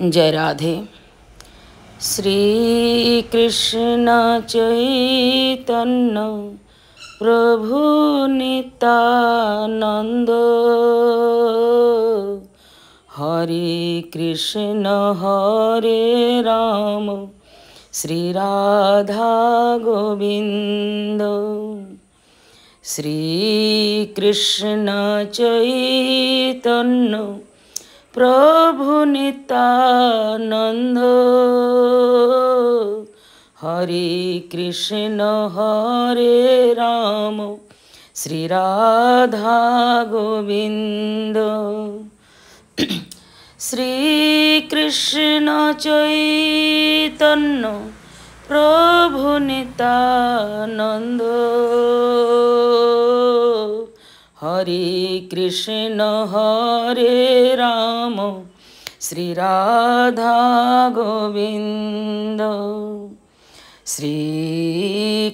जय राधे। श्री कृष्ण चैतन्य प्रभु नित्यानंद हरे कृष्ण हरे राम श्री राधा गोविंद। श्री कृष्ण चैतन्य प्रभु नित्यानंद हरे कृष्ण हरे राम श्री राधा गोविंद। श्री कृष्ण चैतन्य प्रभु नित्यानंद हरे कृष्ण हरे राम श्री राधा गोविंद। श्री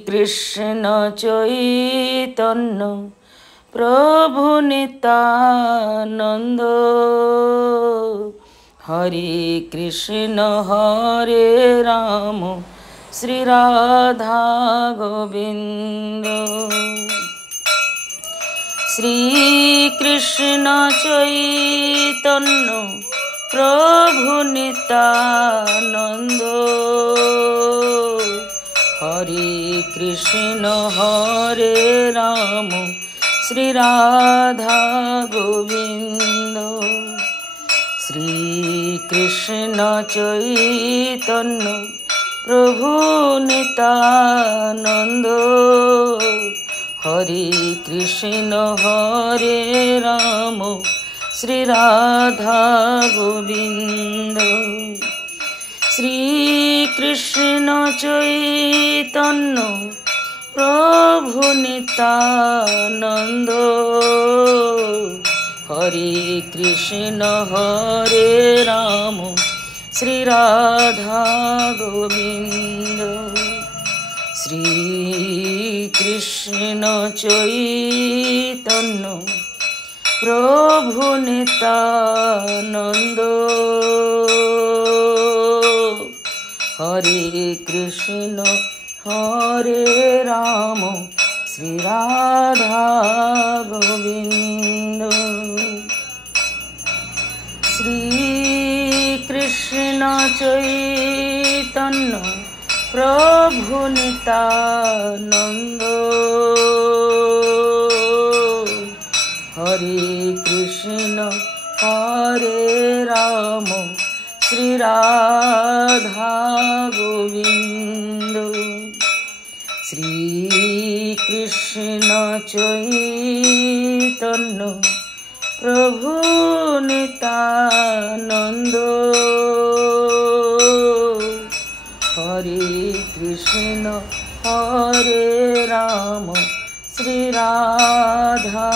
कृष्ण चैतन्य प्रभु नित्यानंद हरे कृष्ण हरे राम श्री राधा गोविंद। श्री कृष्ण चैतन्य प्रभु नित्यानंद हरे कृष्ण हरे राम श्री राधा गोविंद। श्री कृष्ण चैतन्य प्रभु नित्यानंद हरे कृष्ण हरे राम श्री राधा गोविंद। श्री कृष्ण चैतन्य प्रभु नित्यानंद हरे कृष्ण हरे राम श्री राधा गोविंद। श्री कृष्ण चैतन्य प्रभु नित्यानंद हरे कृष्ण हरे राम श्री राधा गोविंद। श्री कृष्ण चैतन्य प्रभु नित्यानंद हरे कृष्ण हरे राम श्री राधा गोविंद। श्री कृष्ण चैतन्य प्रभु नित्यानंद हरे कृष्ण हरे राम श्री राधा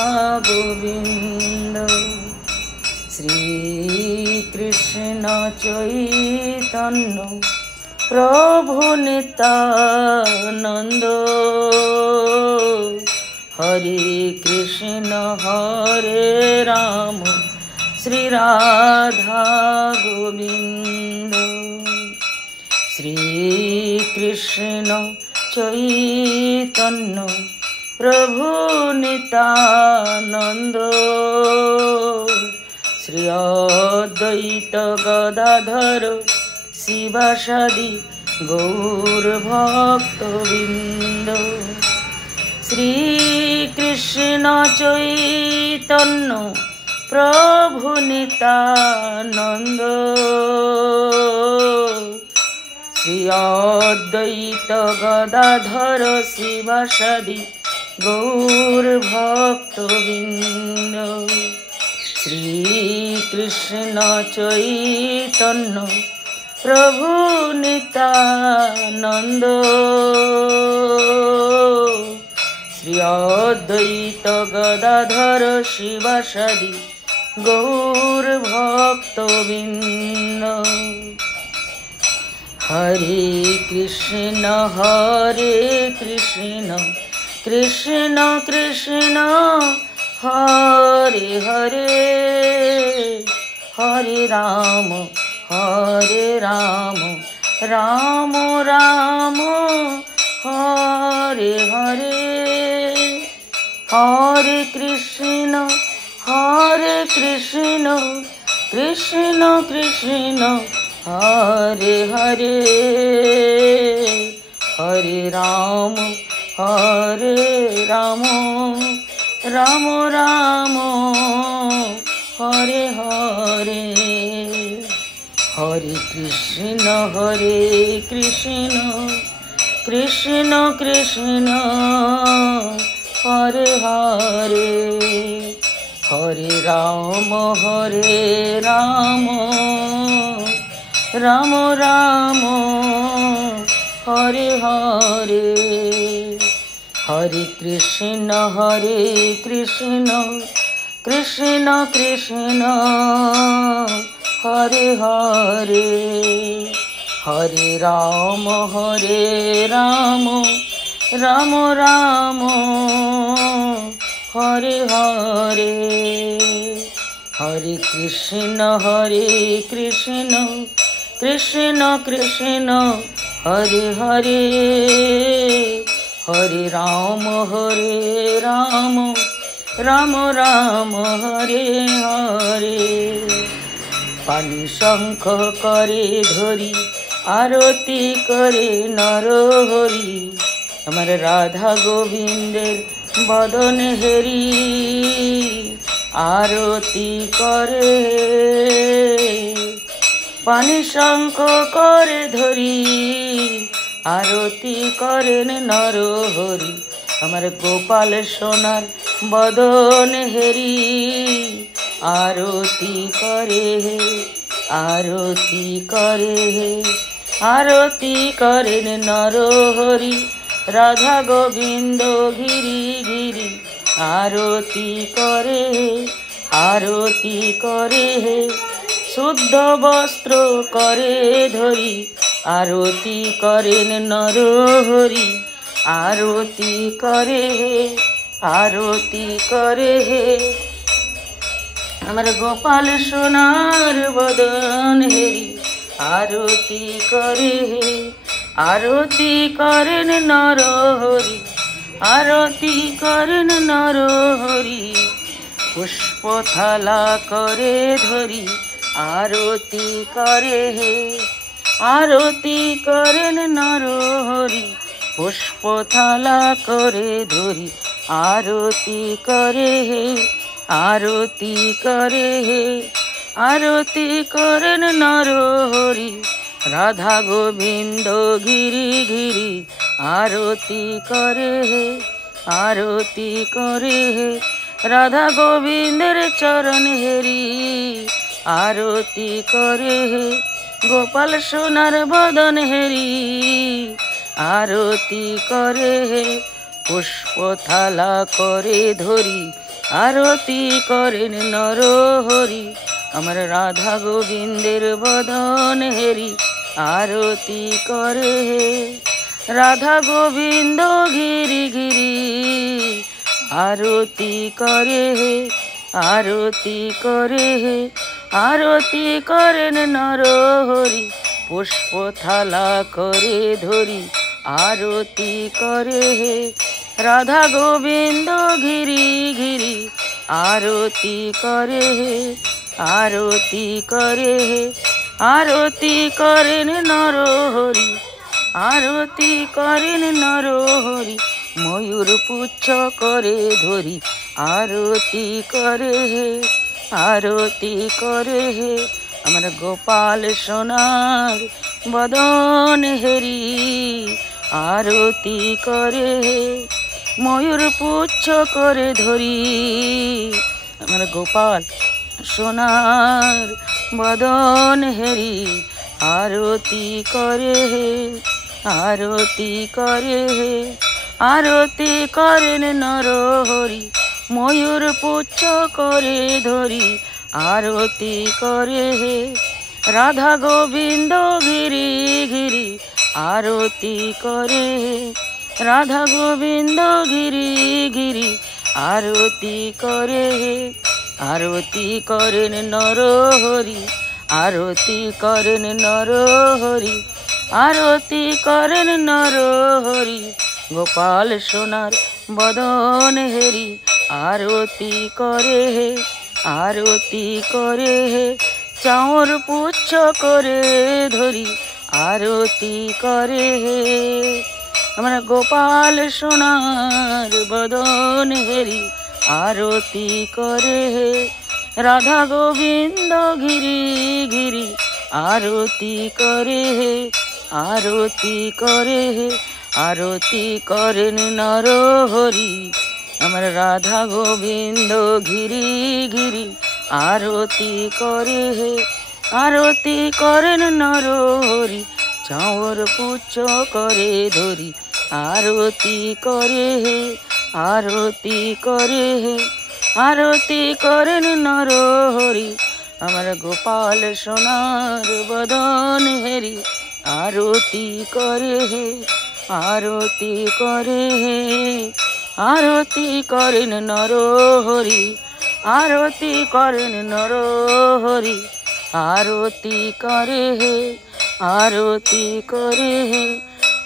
गोविंद। श्री कृष्ण चैतन्य प्रभु नित्यानंद हरे कृष्ण हरे राम श्री राधा गोविंद। श्री कृष्ण चैतन्य प्रभु नित्यानंद श्री अद्वैत गदाधर शिवासादि गौर भक्तवृंद। श्री कृष्ण चैतन्य प्रभु नित्यानंद श्री अद्वैत गदाधर शिवासादि गौर भक्तवृंद। श्री कृष्ण चैतन्य प्रभु नित्यानंद श्री अद्वैत गदाधर शिवासादि गौर भक्तवृंद। हरे कृष्ण कृष्ण कृष्ण हरे हरे हरे राम হরে রাম রাম রাম হরে হরে, হরে কৃষ্ণ কৃষ্ণ কৃষ্ণ হরে হরে, হরে রাম রাম রাম হরে হরে, হরে কৃষ্ণ কৃষ্ণ কৃষ্ণ হরে হরে, হরে রাম রাম রাম হরে হরে, হরে কৃষ্ণ কৃষ্ণ কৃষ্ণ হরে হরে, হরে রাম রাম রাম হরে হরে, হরে কৃষ্ণ কৃষ্ণ কৃষ্ণ হরে হরে, হরে রাম রাম রাম হরে হরে, পানি শঙ্খ করে ধরি আরতি করে নরহরি, আমার রাধা গোবিন্দের বদন হেরি আরতি করে, পানি শঙ্খ করে ধরি আরতি করেন নরহরি, আমার গোপাল সোনার বদন হেরি আরতি করে, আরতি করে, আরতি করেন নরহরি, রাধা গোবিন্দ গিরি গিরি আরতি করে, আরতি করে, শুদ্ধ বস্ত্র করে ধরি আরতি করেন নরহরি, আরতি করে, আরতি করে, আমার গোপাল সোনার বদন হেরি আরতি করে, আরতি করেন নরহরি, আরতি করেন নরহরি, পুষ্প থালা করে ধরি আরতি করে, আরতি করেন নরহরি, পুষ্প থালা করে ধরি আরতি করে, আরতি করে, আরতি করেন নরহরি, রাধা গোবিন্দ গিরি গিরি আরতি করে, আরতি করে, রাধা গোবিন্দের চরণ হেরি আরতি করে, গোপাল সোনার বদন হেরি আরতি করে, পুষ্প থালা করে ধরি আরতি করেন নরহরি, আমার রাধা গোবিন্দের বদন হেরি আরতি করে, রাধা গোবিন্দ গিরি গিরি আরতি করে, আরতি করে, আরতি করেন নরহরি, পুষ্প থালা করে ধরি আরতি করে, রাধা গোবিন্দ গিরি গিরি আরতি করে, আরতি করে, আরতি করেন নরহরি, আরতি করেন নরহরি, ময়ূর পুচ্ছ করে ধরি আরতি করে, আরতি করে, আমার গোপাল সোনার বদন হেরি আরতি করে, ময়ূর পুচ্ছ করে ধরি আমার গোপাল সোনার বদন হেরি আরতি করে, আরতি করে, আরতি করেন নরহরি, ময়ূর পুচ্ছ করে ধরি আরতি করে, রাধা গোবিন্দ গিরি গিরি আরতি করে, রাধা গোবিন্দ গিরি গিরি আরতি করে, আরতি করেন নরহরি, আরতি করেন নরহরি, আরতি করেন নরহরি। গোপাল সোনার বদন হেরি আরতি করে হে, আরতি করে হে। চাঁর পুচ্ছ করে ধরি আরতি করে হে। আমার গোপাল সোনার বদন হেরি আরতি করে হে। রাধা গোবিন্দ ঘিরি ঘিরি আরতি করে হে, আরতি করে হে। আরতি করেন নরহরি, আমার রাধা গোবিন্দ ঘিরি ঘিরি আরতি করে হে, আরতি করেন নরহরি। চাঁর পুচ্ছ করে ধরি আরতি করে হে, আরতি করে হে। আরতি করেন নরহরি, আমার গোপাল সোনার বদন হেরি আরতি করে হে, আরতি করে হে। আরতি করেন নরহরি, আরতি করেন নরহরি। আরতি করে হে, আরতি করে হে।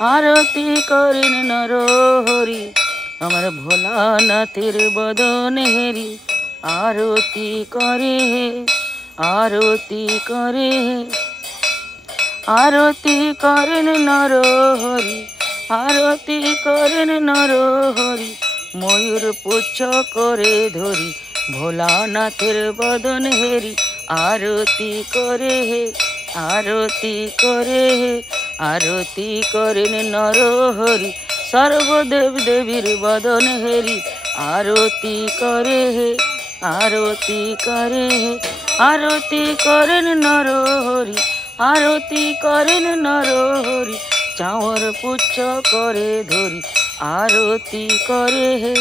আরতি করেন নরহরি, আমার ভোলানাথের বদন হেরি আরতি করে হে, আরতি করে হে। আরতি করেন নরহরি, আরতি করেন নরহরি। ময়ূর পুচ্ছ করে ধরি ভোলানাথের বদন হেরি আরতি করে হে, আরতি করে হে। আরতি করেন নরহরি, সর্বদেব দেবীর বদন হেরি আরতি করে হে, আরতি করে হে। আরতি করেন নরহরি, আরতি করেন নরহরি। চাঁর পুচ্ছ করে ধরি আরতি করে হে,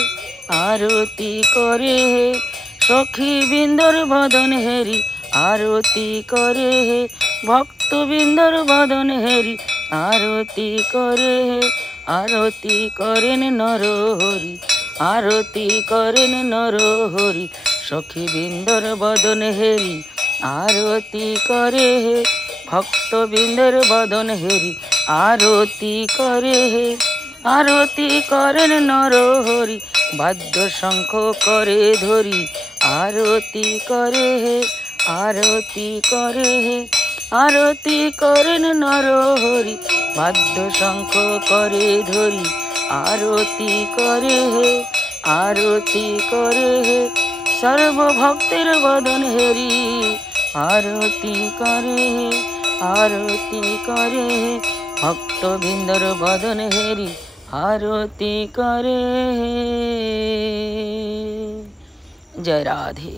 আরতি করে হে। সখী বিন্দর বদন হেরি আরতি করে হে, ভক্ত বিন্দর বদন হেরি আরতি করে হে। আরতি করেন নরহরি, আরতি করেন নরহরি। সখী বিন্দর বদন হেরি আরতি করে হে, ভক্ত বিন্দর বদন হেরি আরতি করে হে। আরতি করেন নরহরি, বাদ্য শঙ্খ করে ধরি আরতি করে হে, আরতি করে হে। আরতি করেন নরহরি, বাদ্য শঙ্খ করে ধরি আরতি করে হে, আরতি করে হে। সর্বভক্তের বদন হেরি আরতি করে হে, আরতি করে হে। ভক্তবৃন্দর বদন হেরি আরতি করে হে। জয় রাধে।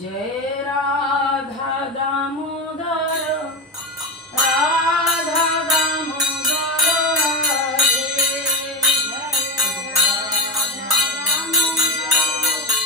जय राधा दामोदर राधा दामोदर राधे जय राधा दामोदर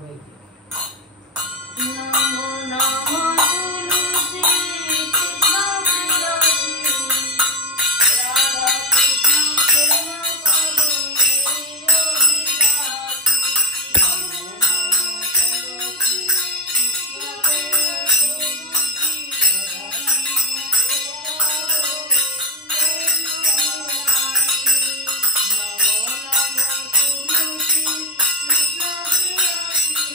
সবাইকে। নমো নমো তুলসী কৃষ্ণ প্রেয়সী, রাধা কৃষ্ণ প্রেম করো হে অভিলাষী। নমো নমো তুলসী কৃষ্ণ প্রেয়সী, রাধা কৃষ্ণ প্রেম করো হে অভিলাষী। নমো নমো তুলসী কৃষ্ণ প্রেয়সী,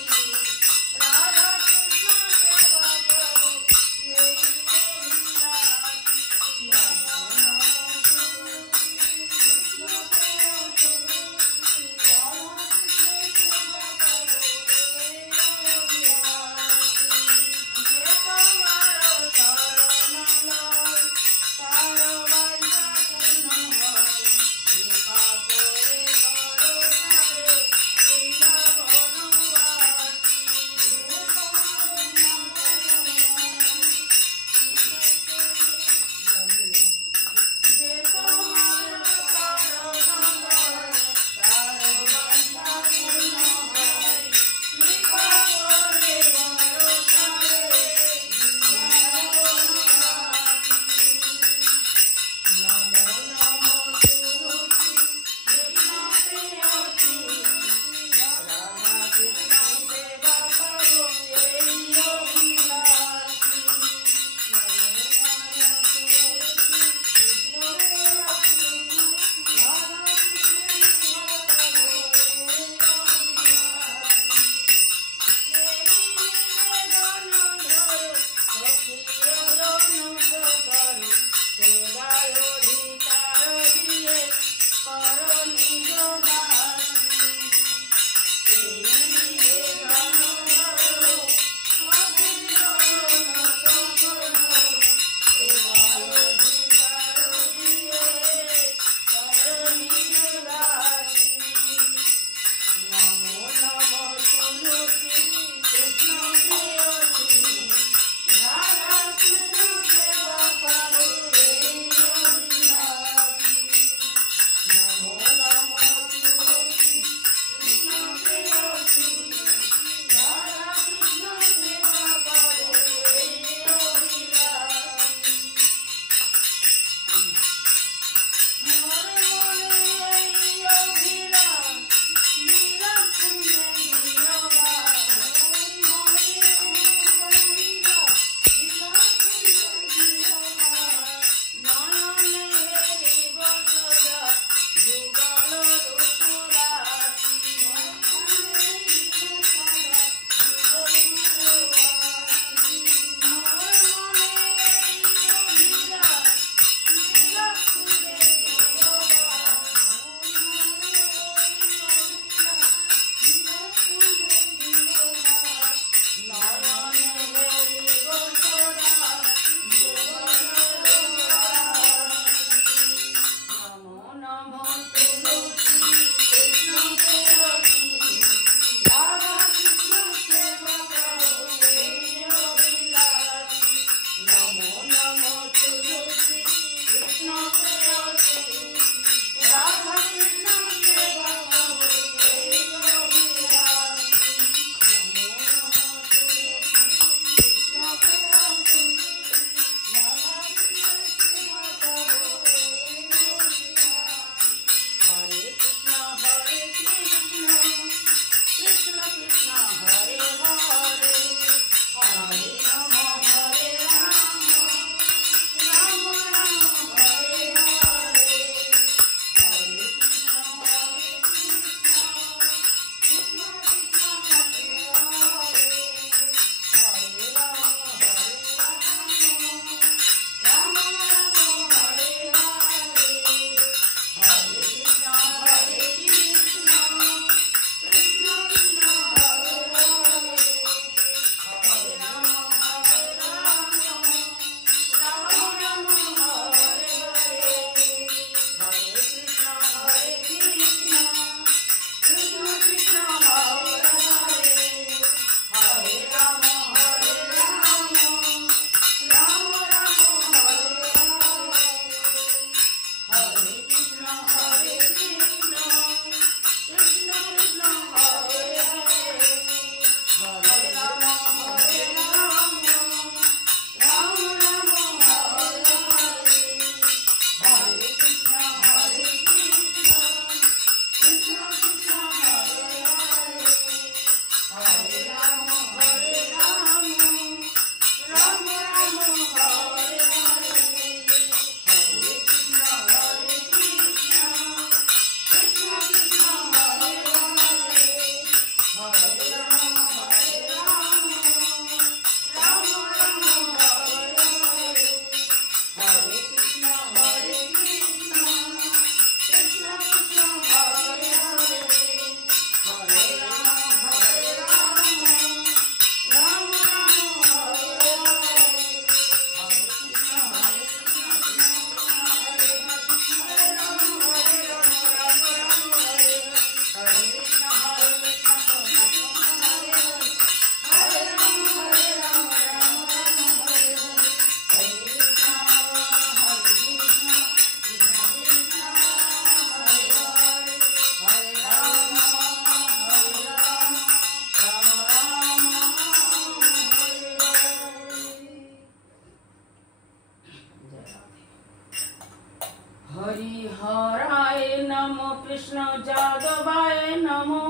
যাদবায় নমো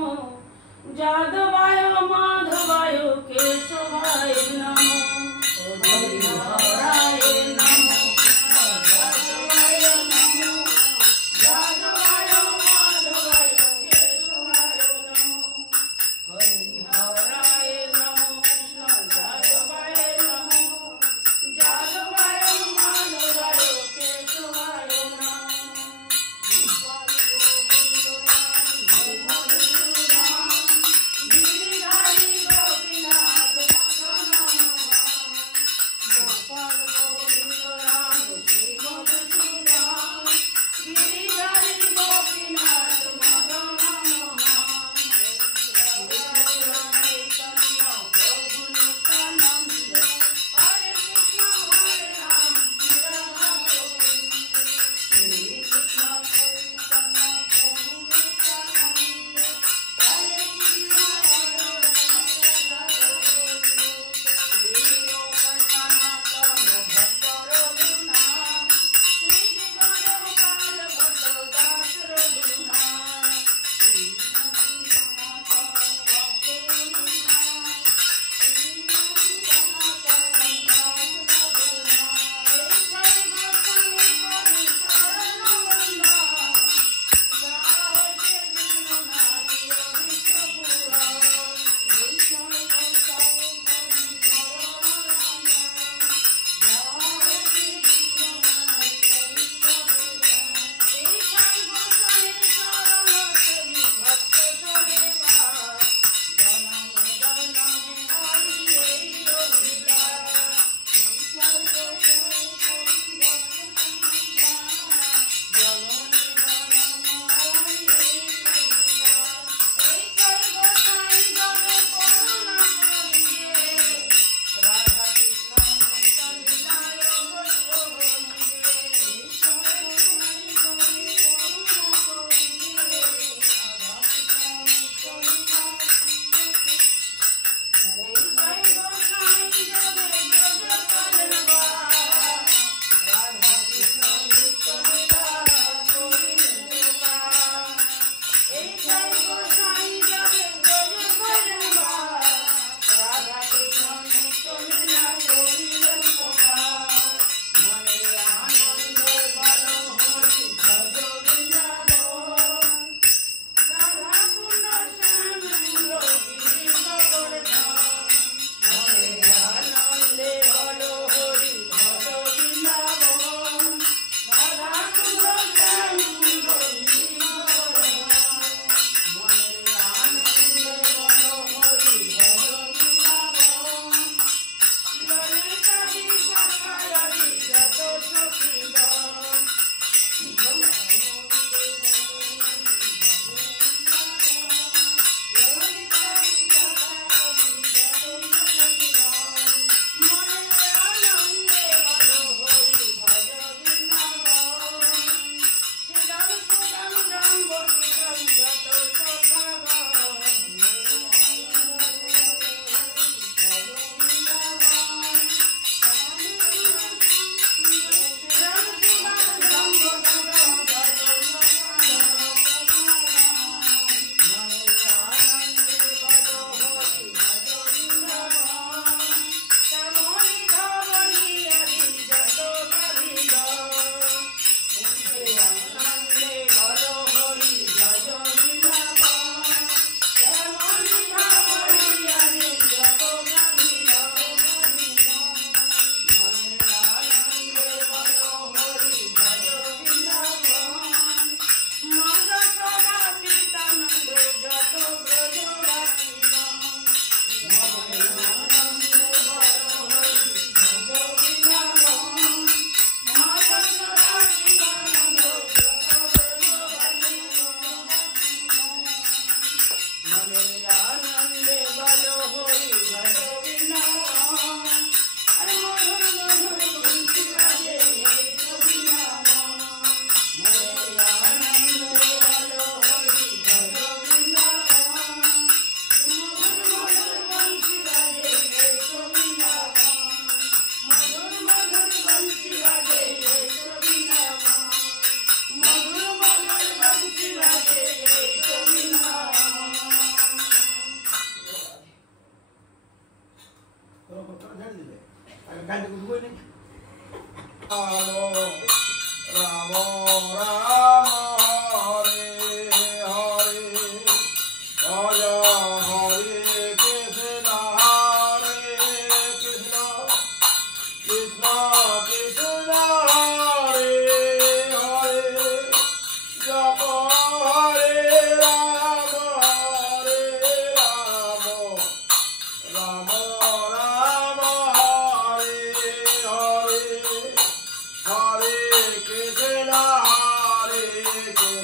যাদবায় মাধবায় কেশবায় নমো হরিহরায় নমো যাদবায় নমো যাদবায় মাধবায় কেশবায় নমো হরিহরায় নমো কৃষ্ণ যাদবায় নমো যাদবায় মাধবায় কেশবায় নমো Bye.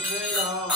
श्री राम